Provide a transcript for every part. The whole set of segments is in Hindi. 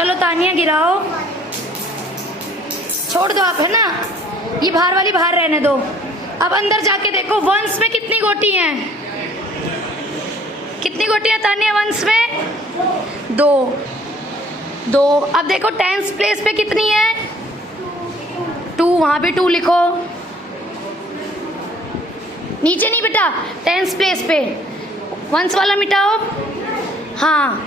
चलो तानिया गिराओ, छोड़ दो आप, है ना, ये बाहर वाली बाहर रहने दो। अब अंदर जाके देखो वंस में कितनी गोटी हैं, कितनी गोटियां तानिया वंस में? 2 2। अब देखो टेंस प्लेस पे कितनी है? 2, वहां भी 2 लिखो। नीचे नहीं बेटा, टेंस प्लेस पे वंस वाला मिटाओ। हाँ,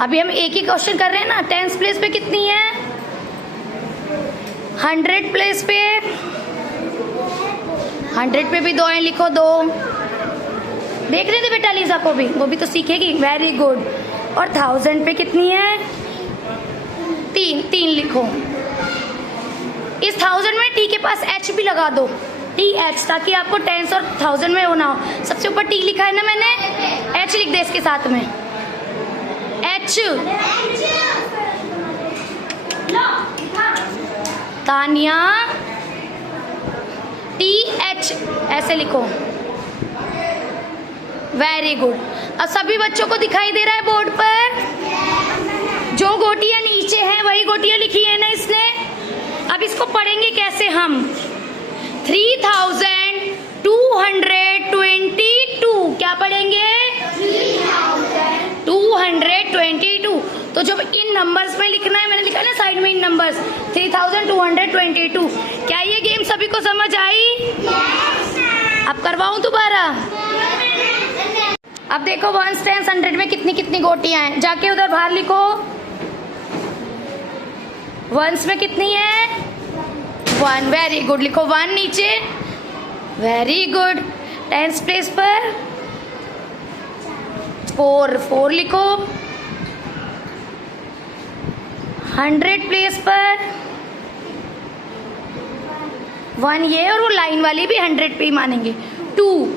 अभी हम एक ही क्वेश्चन कर रहे हैं ना। टेंस प्लेस पे कितनी है? 100 प्लेस पे, 100 पे भी 2 हैं, लिखो 2। देख रहे थे बेटा लीजा को भी, वो भी तो सीखेगी। Very good. और 1000 पे कितनी है? 3 लिखो। इस 1000 में टी के पास एच भी लगा दो, TH, ताकि आपको टेंस और 1000 में वो ना हो। सबसे ऊपर टी लिखा है ना मैंने, एच लिख दे इसके साथ में, एच। तानिया TH ऐसे लिखो। Very good. अब सभी बच्चों को दिखाई दे रहा है बोर्ड पर? जो गोटियां नीचे हैं वही गोटियां लिखी है ना इसने। अब इसको पढ़ेंगे कैसे हम? 3222 क्या पढ़ेंगे? 222। तो जब इन नंबर्स में लिखना है, मैंने लिखा है ना साइड में इन नंबर्स, 3222। क्या ये गेम सभी को समझ आई? अब करवाऊं दोबारा? अब देखो 1 10 100 में कितनी कितनी गोटियां हैं, जाके उधर बाहर लिखो। वंस में कितनी है? 1। वेरी गुड, लिखो 1 नीचे। Very good. टेंस प्लेस पर 4 लिखो। 100 प्लेस पर 1 ये, और वो लाइन वाली भी 100 पे ही मानेंगे, 2।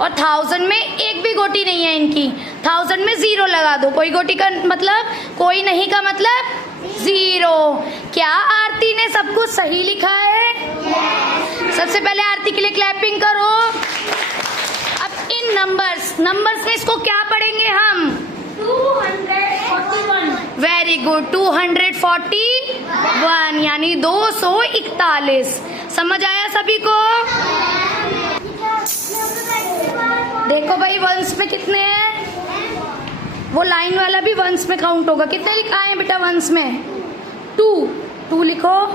और 1000 में एक भी गोटी नहीं है इनकी, 1000 में 0 लगा दो। कोई गोटी का मतलब, कोई नहीं का मतलब 0। क्या आरती ने सब कुछ सही लिखा है? सबसे पहले आरती के लिए क्लैपिंग करो। अब इन नंबर्स में इसको क्या पढ़ेंगे हम? 241। वेरी गुड, 241 यानी 241। समझ आया सभी को? देखो भाई वंस में कितने हैं? वो लाइन वाला भी वंस में काउंट होगा। कितने लिखा है बेटा वंस में? 2 लिखो।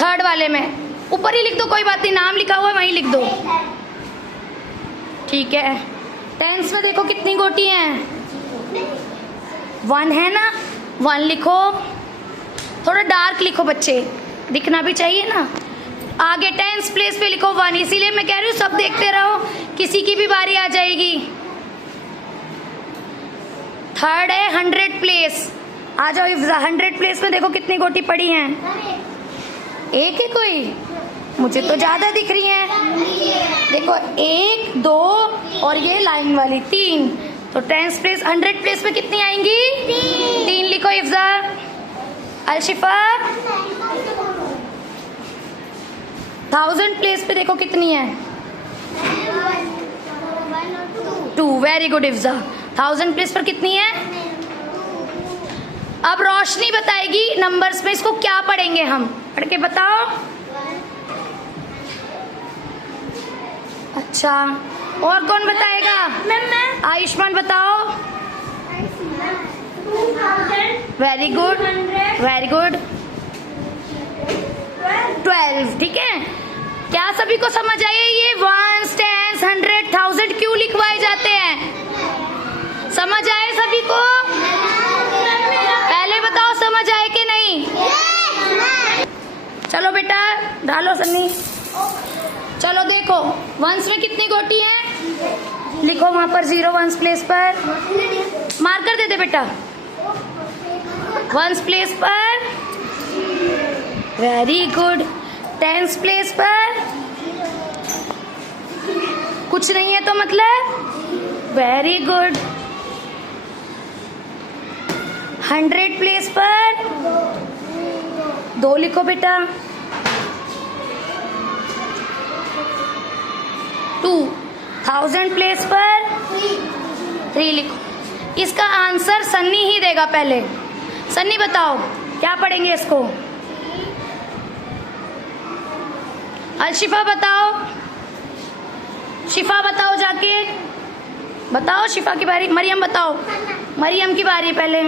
थर्ड वाले में ऊपर ही लिख दो, कोई बात नहीं, नाम लिखा हुआ है वहीं लिख दो। ठीक है। टेंस में देखो कितनी गोटी हैं? 1 है ना, 1 लिखो। थोड़ा डार्क लिखो बच्चे, दिखना भी चाहिए ना। आगे टेंस प्लेस पे लिखो 1, इसीलिए मैं कह रही हूँ सब देखते रहो, किसी की भी बारी आ जाएगी। थर्ड है 100 प्लेस। आ जाओ 100 प्लेस में देखो कितनी गोटी पड़ी हैं। एक है कोई? मुझे तो ज्यादा दिख रही हैं। देखो 1 2 और ये लाइन वाली 3। तो टेंस प्लेस 100 प्लेस में कितनी आएंगी? 3 लिखो इफ्जा। अलशिफा 1000 प्लेस पे देखो कितनी है? 2। Very good इफ्जा। 1000 प्लेस पर कितनी है? अब रोशनी बताएगी नंबर्स में इसको क्या पढ़ेंगे हम, पढ़ के बताओ। अच्छा, और कौन बताएगा? आयुष्मान बताओ। Very good, very good. 12। ठीक है। क्या सभी को समझ आया ये 1 10 100 1000 क्यों लिखवाए जाते हैं? समझ आए सभी को? पहले बताओ समझ आए कि नहीं? चलो बेटा डालो सन्नी। चलो देखो वंस में कितनी गोटी है? लिखो वहां पर 0 वंस प्लेस पर। मार्कर दे दे बेटा वंस प्लेस पर। Very good. टेंस प्लेस पर कुछ नहीं है तो मतलब वेरी गुड। 100 प्लेस पर 2 लिखो बेटा। 2000 प्लेस पर 3 लिखो। इसका आंसर सन्नी ही देगा पहले। सन्नी बताओ क्या पढ़ेंगे इसको। शिफा बताओ, शिफा बताओ जाके बताओ। शिफा की बारी। मरियम बताओ, मरियम की बारी पहले।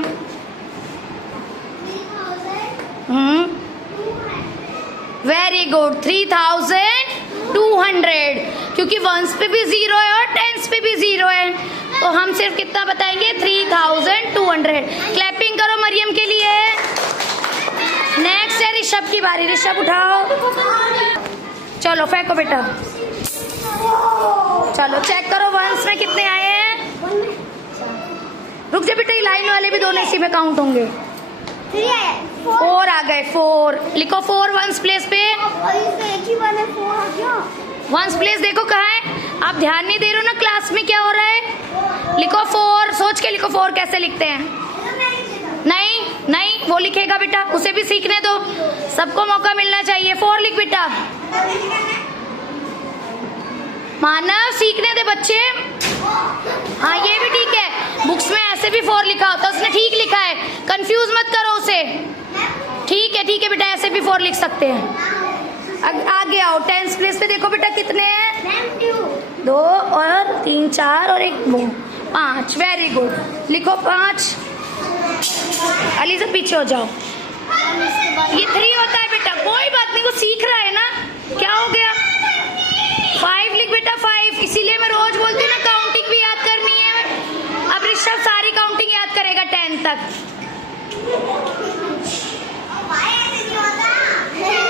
वेरी गुड, 3200, क्योंकि वंस पे भी 0 है और टेंस पे भी 0 है, तो हम सिर्फ कितना बताएंगे 3200। क्लैपिंग करो मरियम के लिए। नेक्स्ट है ऋषभ की बारी। ऋषभ उठाओ, चलो फेंको बेटा। चलो चेक करो वंस में कितने आए हैं। रुक जा बेटा, ये लाइन वाले भी दोनों इसी में काउंट होंगे। 4 आ गए। 4 लिखो। 4 वंस प्लेस पे। वंस प्लेस देखो कहाँ है। आप ध्यान नहीं दे रहे हो ना क्लास में क्या हो रहा है। लिखो 4, सोच के लिखो 4 कैसे लिखते हैं। नहीं नहीं, वो लिखेगा बेटा, उसे भी सीखने दो, सबको मौका मिलना चाहिए। 4 लिख बेटा। मानव सीखने दे बच्चे। हाँ ये भी ठीक है, बुक्स में ऐसे भी 4 लिखा होता है, उसने ठीक लिखा है, कंफ्यूज मत करो उसे। ठीक है बेटा, ऐसे भी 4 लिख सकते हैं। आगे आओ। 10th प्लेस पे देखो बेटा कितने हैं। 2 और 3 4 और 1 2 5। वेरी गुड, लिखो 5। अली से पीछे हो जाओ। ये 3 होता है बेटा, कोई बात नहीं, वो सीख रहा है ना। क्या हो गया। 5 लिख बेटा। 5, इसीलिए मैं रोज बोलती हूँ ना काउंटिंग भी याद करनी है। अब ऋषभ सारी काउंटिंग याद करेगा 10 तक।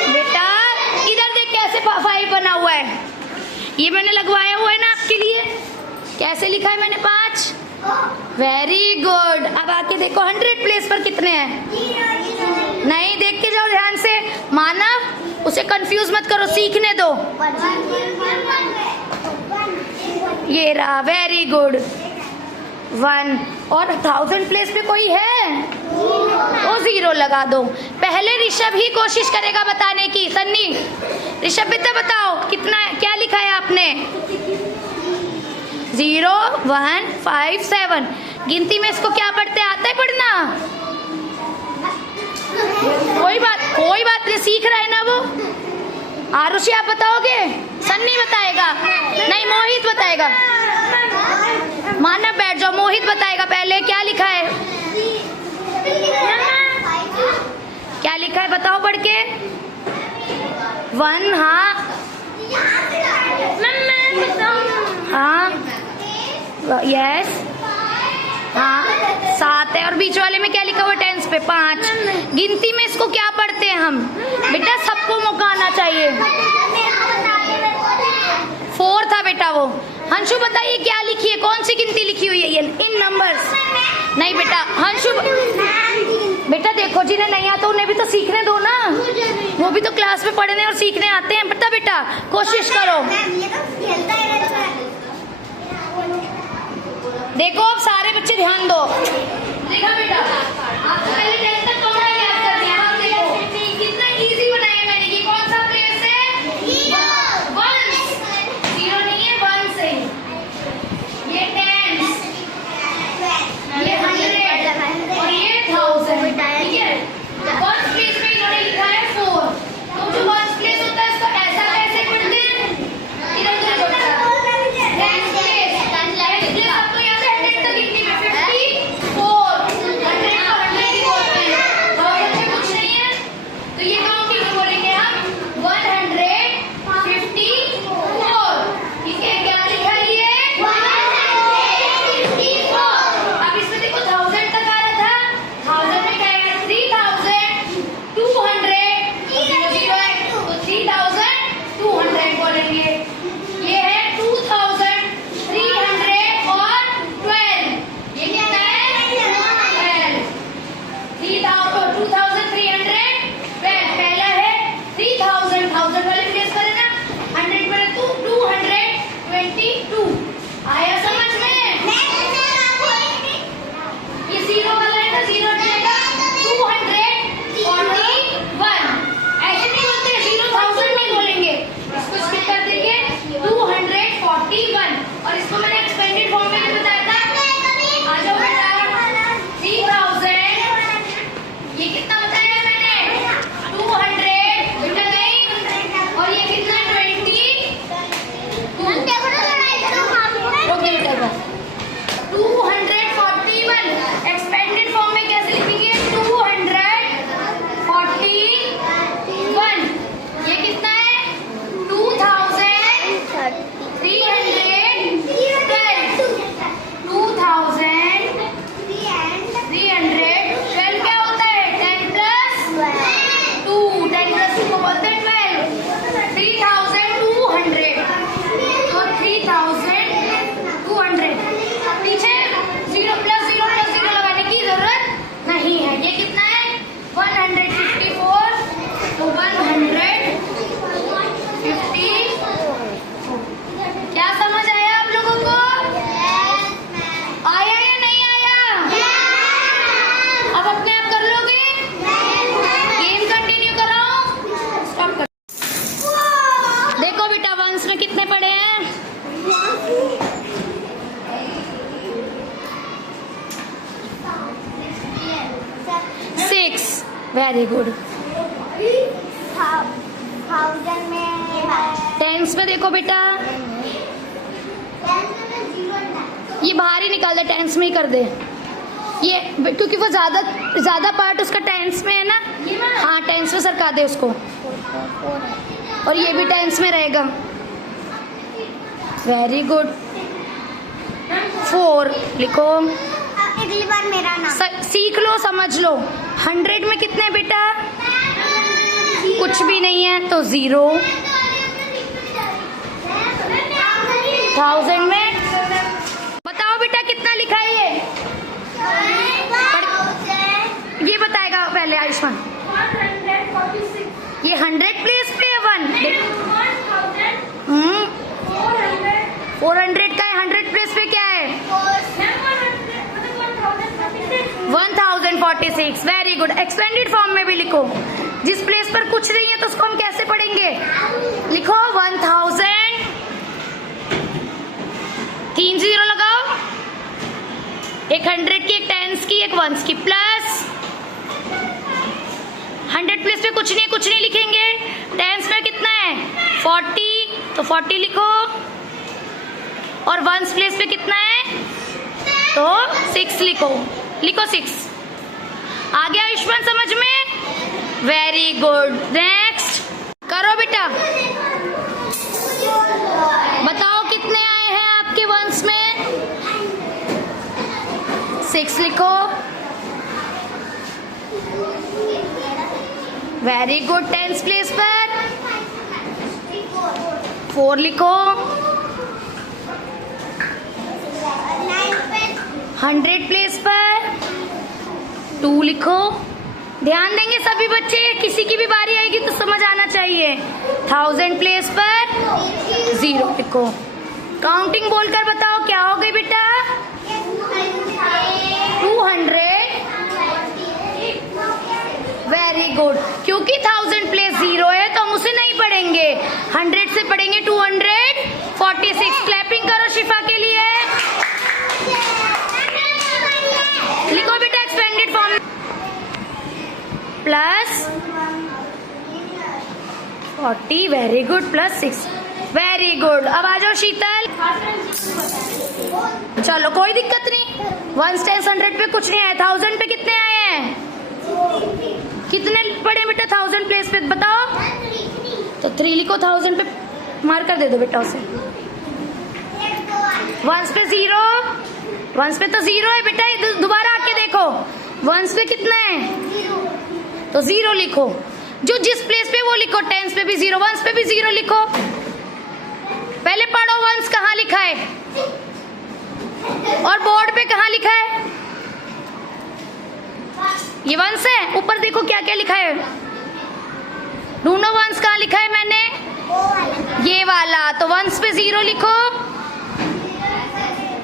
बेटा इधर देख कैसे 5 बना हुआ है, ये मैंने लगवाया हुआ है ना आपके लिए। कैसे लिखा है मैंने 5। Very good. अब आके देखो 100 प्लेस पर कितने हैं। नहीं, देख के जाओ ध्यान से। मानव उसे कंफ्यूज मत करो, सीखने दो। ये रहा। Very good. 1 और 1000 प्लेस पे कोई है वो 0 लगा दो। पहले ऋषभ ही कोशिश करेगा बताने की। सन्नी, ऋषभ बेटा बताओ कितना, क्या लिखा है आपने। 0 1 5 7। गिनती में इसको क्या पढ़ते, आता है पढ़ना। कोई बात नहीं, सीख रहा है ना वो। आरुषि आप बताओगे। सन्नी बताएगा। नहीं, मोहित बताएगा। मानव बैठ जाओ, मोहित बताएगा पहले। क्या लिखा है, क्या लिखा है बताओ पढ़ के। 1 हाँ हाँ यस हाँ 7 है, और बीच वाले में क्या लिखा हुआ 10 पे 5। गिनती में इसको क्या पढ़ते हैं हम बेटा, सबको मौका आना चाहिए। 4 था बेटा वो। हंशु बताइए क्या लिखी है, कौन सी गिनती लिखी हुई है ये इन नंबर्स। नहीं बेटा, हंशु बेटा देखो, जिन्हें नहीं आता उन्हें भी तो सीखने दो ना, वो भी तो क्लास में पढ़ने और सीखने आते हैं। बेटा कोशिश करो। देखो अब सारे बच्चे ध्यान दो। देखा बेटा, आपको पहले 10 तक कौन याद कर दिया। अब देखो कितना इजी बनाया मैंने। ये कौन सा प्लेस है, 1 0 नहीं है, 1 से। ये 10, ये 100 और ये 1000। ठीक है, 1 प्लेस में इन्होंने लिखा है 4। तो जो 1 प्लेस होता है इसको ऐसा कैसे पढ़ते हैं, इधर उधर पढ़ता है। 10 प्लेस आपको याद है 100 तक गिनती में 54 100 को 100 ही बोलते हैं। Very good. 1000 में टेंस में देखो बेटा, ये बाहर ही निकाल दे, टेंस में ही कर दे ये, क्योंकि वो ज्यादा पार्ट उसका टेंस में है ना। हाँ, टेंस में सरका दे उसको, और ये भी टेंस में रहेगा। Very good. 4 लिखो। अगली बार मेरा नाम सीख लो, समझ लो। 100 में कितने बेटा? कुछ भी नहीं है तो 0। 1000 में बताओ बेटा कितना लिखा है ये? ये बताएगा पहले आयुष्मान। 146। ये 100 प्लेस पे है 1। 400 का है, 100 प्लेस पे क्या है? 1046। Very good. एक्सपेंडेड फॉर्म में भी लिखो। जिस प्लेस पर कुछ नहीं है तो उसको हम कैसे पढ़ेंगे? लिखो 1000, 3 0 लगाओ, एक 100 की, एक 10s की, एक 1s की, प्लस 100 प्लेस पे कुछ नहीं लिखेंगे। 10s में कितना है? 40, तो 40 लिखो, और 1s प्लेस पे कितना है? तो 6 लिखो। 6 आ गया आयुष्मान समझ में? Very good. नेक्स्ट करो बेटा, बताओ कितने आए हैं आपके 1s में? 6 लिखो। Very good. 10s प्लेस पर 4 लिखो। 100 प्लेस पर 2 लिखो। ध्यान देंगे सभी बच्चे, किसी की भी बारी आएगी तो समझ आना चाहिए। 1000 प्लेस पर 0 लिखो। काउंटिंग बोलकर बताओ क्या हो गई बेटा? 200। Very good. क्योंकि 1000 प्लेस 0 है तो हम उसे नहीं पढ़ेंगे, 100 से पढ़ेंगे। 246। क्लैपिंग करो शिफा के लिए। लिखो बेटा expanded form plus 40। Very good. Plus 6। Very good. अब आ जाओ शीतल। चलो कोई दिक्कत नहीं। 1s 10s 100 पे कुछ नहीं आया। 1000 पे कितने आए हैं? कितने पढ़े बेटा 1000 प्लेस पे बताओ? तो 3 लिखो। 1000 पे मार कर दे दो बेटा उसे। 1s पे 0, 1s पे तो 0 है बेटा, दोबारा आके देखो। 1s पे कितना है? तो 0 लिखो। जो जिस प्लेस पे वो लिखो। 10s पे भी 0, 1s पे भी 0 लिखो। पहले पढ़ो 1s कहाँ लिखा है और बोर्ड पे कहाँ लिखा है। ये 1s है, ऊपर देखो क्या क्या लिखा है। ढूंढो 1s कहाँ लिखा है मैंने? ये वाला। तो 1s पे 0 लिखो।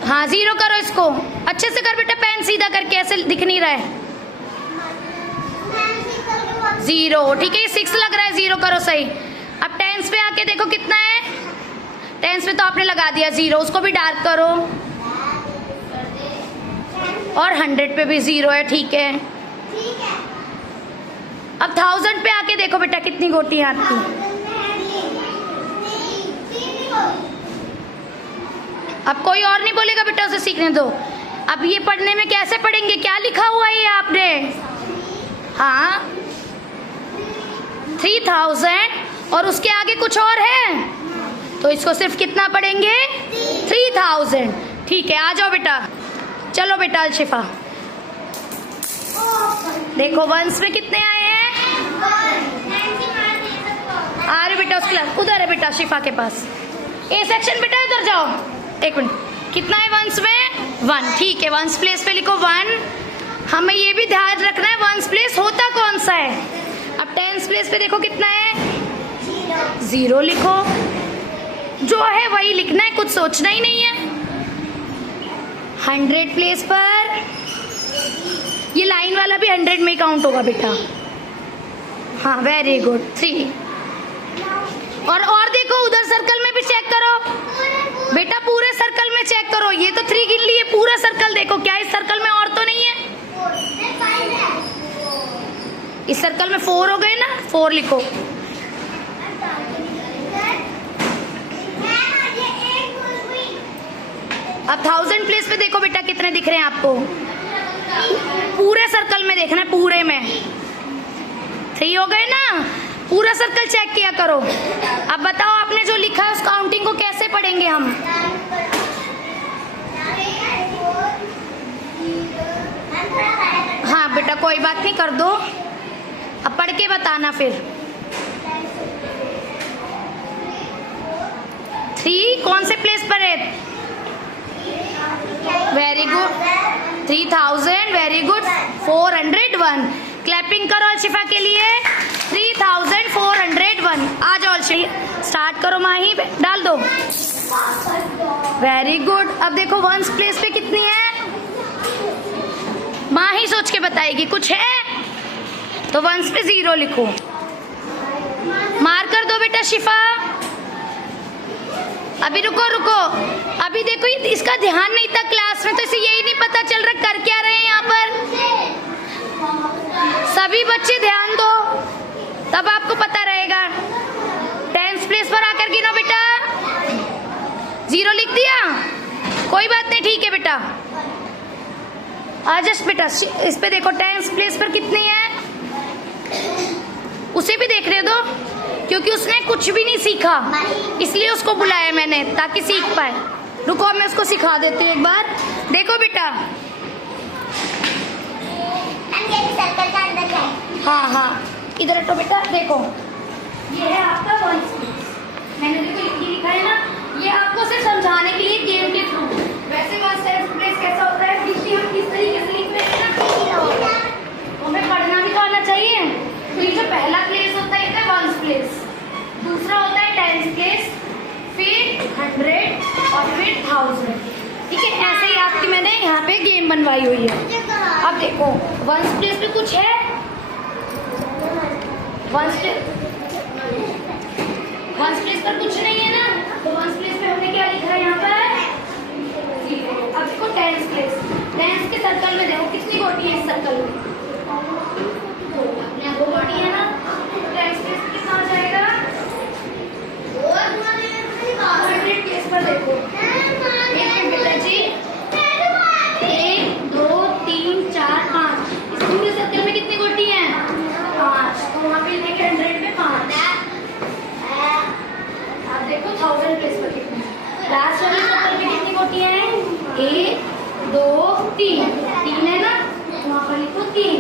हाँ 0 करो इसको। अच्छे से कर बेटा, पेन सीधा करके, ऐसे दिख नहीं रहा है। 0 ठीक है। ये 6 लग रहा है, 0 करो सही। अब 10s पे आके देखो कितना है। 10s पे तो आपने लगा दिया 0, उसको भी डार्क करो। और 100 पे भी 0 है, ठीक है। अब 1000 पे आके देखो बेटा कितनी गोटी आती है। अब कोई और नहीं बोलेगा बेटा, उसे सीखने दो। अब ये पढ़ने में कैसे पढ़ेंगे? क्या लिखा हुआ है ये आपने? हाँ 3000 और उसके आगे कुछ और है, तो इसको सिर्फ कितना पढ़ेंगे? 3000। ठीक है, आ जाओ बेटा। चलो बेटा शिफा देखो 1s में कितने आए हैं? आ रहे बेटा उसके लिए, उधर है बेटा शिफा के पास। ए सेक्शन बेटा इधर जाओ, एक मिनट। कितना है 1s में? 1। ठीक है, 1s प्लेस पे लिखो 1। हमें ये भी ध्यान रखना है 1s प्लेस होता कौन सा है। अब 10s प्लेस पे देखो कितना है? 0 लिखो। जो है वही लिखना है, कुछ सोचना ही नहीं है। 100 प्लेस पर ये लाइन वाला भी 100 में काउंट होगा बेटा। हाँ वेरी गुड। 3 और देखो उधर सर्कल में भी चेक करो बेटा, पूरे सर्कल में चेक करो। ये तो 3 गिन लिए, पूरा सर्कल देखो क्या इस सर्कल में और तो नहीं है। इस सर्कल में 4 हो गए ना, 4 लिखो। अब 1000 प्लेस पे देखो बेटा कितने दिख रहे हैं आपको। पूरे सर्कल में देखना है, पूरे में 3 हो गए ना। पूरा सर्कल चेक किया करो। अब बताओ आपने जो लिखा है उस काउंटिंग को कैसे पढ़ेंगे हम? हाँ बेटा कोई बात नहीं, कर दो। अब पढ़ के बताना फिर। 3 कौन से प्लेस पर है? Very good, 3000, very good. 401, clapping करो अलशिफा के लिए। 3401, आ जाओ अलशिफा, स्टार्ट करो। माही डाल दो, वेरी गुड। अब देखो वंस प्लेस पे कितनी है? माही सोच के बताएगी, कुछ है तो वंस पे 0 लिखो। मार कर दो बेटा शिफा। अभी रुको रुको, अभी देखो इसका ध्यान नहीं था क्लास में, तो इसे यही नहीं पता चल रहा कर क्या रहे हैं यहाँ पर। सभी बच्चे ध्यान दो, तब आपको पता रहेगा। 10th प्लेस पर आकर गिनो बेटा। 0 लिख दिया, कोई बात नहीं, ठीक है बेटा। जस्ट बेटा इस पे देखो 10th प्लेस पर कितनी है, उसे भी देखने दो, क्योंकि उसने कुछ भी नहीं सीखा, इसलिए उसको बुलाया मैंने ताकि सीख पाए। रुको मैं उसको सिखा देती हूँ एक बार। देखो बेटा, सर्कल का अंदर है। हाँ हाँ इधर हटो बेटा। देखो ये है आपका वंस प्लेस, मैंने देखो ये लिखा है ना, ये आपको सिर्फ समझाने के लिए गेम के थ्रू। वैसे वंस प्लेस कैसा होता है, हिस्ट्री हम किस तरीके से लिखते हैं ना, हमें पढ़ना भी तो आना चाहिए। तो ये जो पहला प्लेस होता है ये वंस प्लेस, दूसरा होता है 10th प्लेस, फिर 100 और फिर 1000। ठीक है, ऐसे ही आपकी मैंने यहाँ पे गेम बनवाई हुई है। अब देखो वंस प्लेस पे कुछ है? वंस प्लेस पर कुछ नहीं है ना, तो वंस प्लेस पे हमने क्या लिखा है यहाँ पर? 0। अब देखो 10th प्लेस, 10th के सर्कल में देखो कितनी गोटी है इस सर्कल में? 2। अपने यहाँ 2 गोटी है ना, तो 10th प्लेस पे कितना आ जाएगा? 100 प्लेस पर देखो, एक बेटा जी 1 2 3 4 5, इस पूरे सर्कल में कितनी गोटी है? 5। तो वहाँ पे लिखेंगे 100 में 5। आप देखो 1000 प्लेस पर कितनी है। लास्ट वाले सर्कल में कितनी गोटी है? 1 2 3, 3 है ना, वहाँ पर लिखो 3।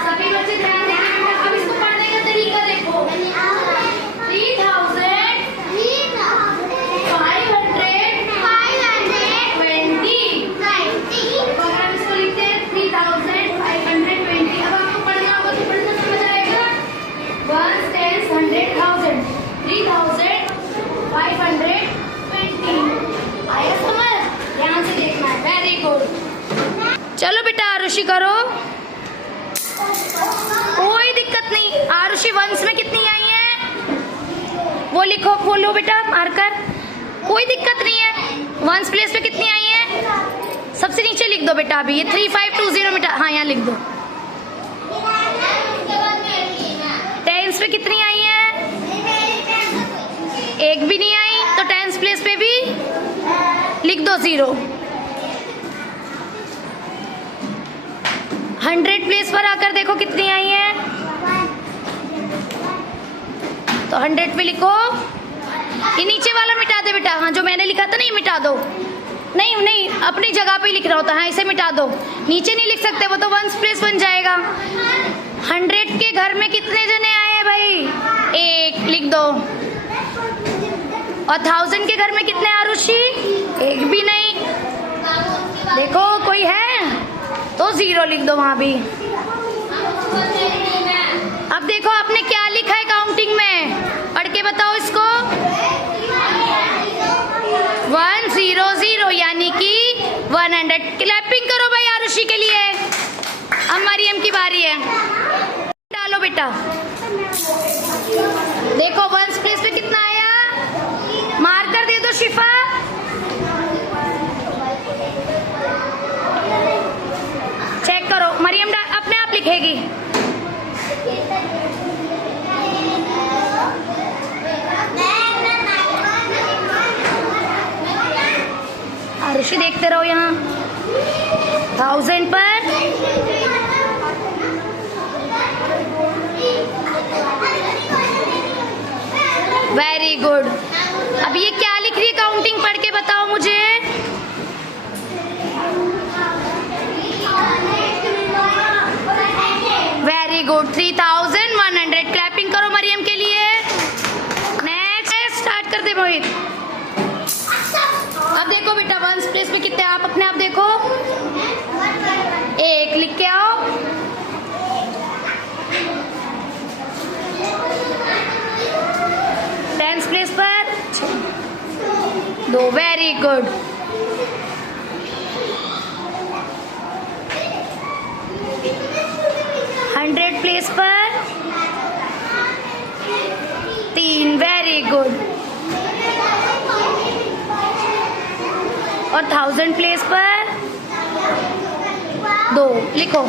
सभी बच्चे ध्यान देंगे। अब इसको पढ़ने का तरीका देखो। 3520 आया समझ? ध्यान से देखना है, वेरी गुड। चलो बेटा आरुषि करो, कोई दिक्कत नहीं। आरुषि वंस में कितनी आई है वो लिखो, बोलो बेटा मारकर, कोई दिक्कत नहीं है। वंस प्लेस पे कितनी आई है सबसे नीचे लिख दो बेटा। अभी ये 3520 बेटा, हाँ यहाँ लिख दो। 10th पे कितनी आई है? एक भी नहीं आई, तो 10th प्लेस पे भी लिख दो 0। 100 प्लेस पर आकर देखो कितनी आई है, तो 100 पे लिखो। ये नीचे वाला मिटा दे बेटा, हाँ जो मैंने लिखा था ना ये मिटा दो। नहीं नहीं अपनी जगह पे लिख रहा होता, हाँ इसे मिटा दो। नीचे नहीं लिख सकते, वो तो वंस प्लेस बन जाएगा। 100 के घर में कितने जने आए हैं भाई? 1 लिख दो। और 1000 के घर में कितने आरुषि? एक भी नहीं। देखो कोई है तो 0 लिख दो वहां भी। अब देखो आपने क्या लिखा है काउंटिंग में, पढ़ के बताओ इसको। 100 यानी कि 100। क्लैपिंग करो भाई आरुषि के लिए। अब मरियम की बारी है, डालो बेटा। देखो वंस प्लेस पे कितना आया, मार्कर दे दो शिफा। चेक करो, मरियम अपने आप लिखेगी। देखते रहो यहाँ। 1000 पर वेरी गुड। अब ये क्या लिख रही है, काउंटिंग पढ़ के बताओ मुझे। Very good, 3100। क्लैपिंग करो मरियम के लिए। नेक्स्ट स्टार्ट कर दे मोहित। अब देखो बेटा, वंस प्लेस में कितने, आप अपने आप देखो। 1 लिख के आओ। टेंस प्लेस पर 2। Very good. 100 प्लेस पर 3। Very good. और 1000 प्लेस पर 2 लिखो।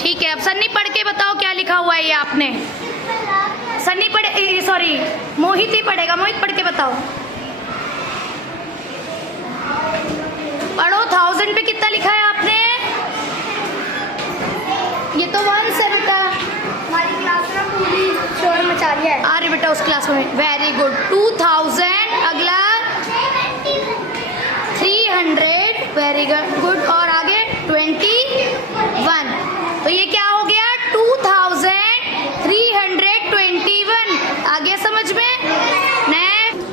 ठीक है, अब सन्नी पढ़ के बताओ क्या लिखा हुआ है ये आपने। सन्नी पढ़े, सॉरी मोहित ही पढ़ेगा। मोहित पढ़ के बताओ। पढ़ो, 1000 पे कितना लिखा है आपने। ये तो 1 है बेटा। हमारी क्लास में पूरी शोर मचा रही है। आ रही बेटा उस क्लास में। Very good. 2000, अगला 300। Very good. और आगे 21। तो ये क्या हो गया, 2321। आ गया समझ में। नेक्स्ट।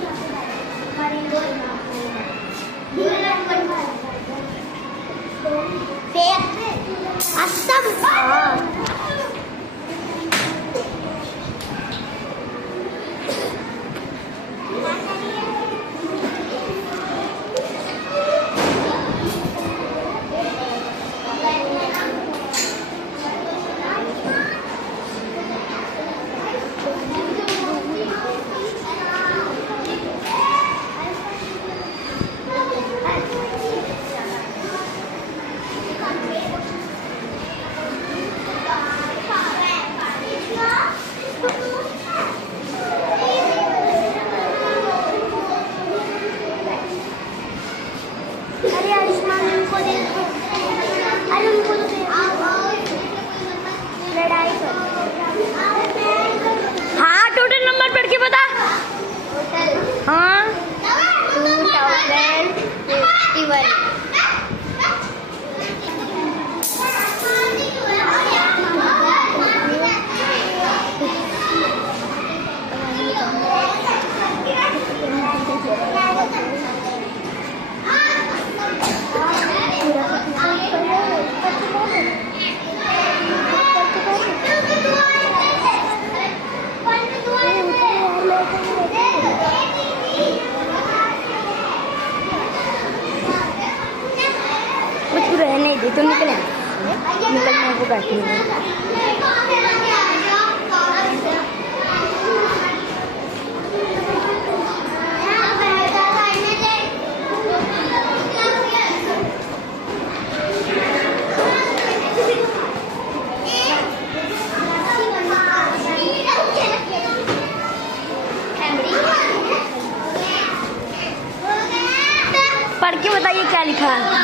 अरे आयुष्मान उनको देखो। अरे उनको लड़ाई कर। हाँ, टोटल नंबर पढ़ के बता। हाँ, 2051। रहने दे तो निकले निकलने को बैठी है। पढ़ के बताइए क्या लिखा है।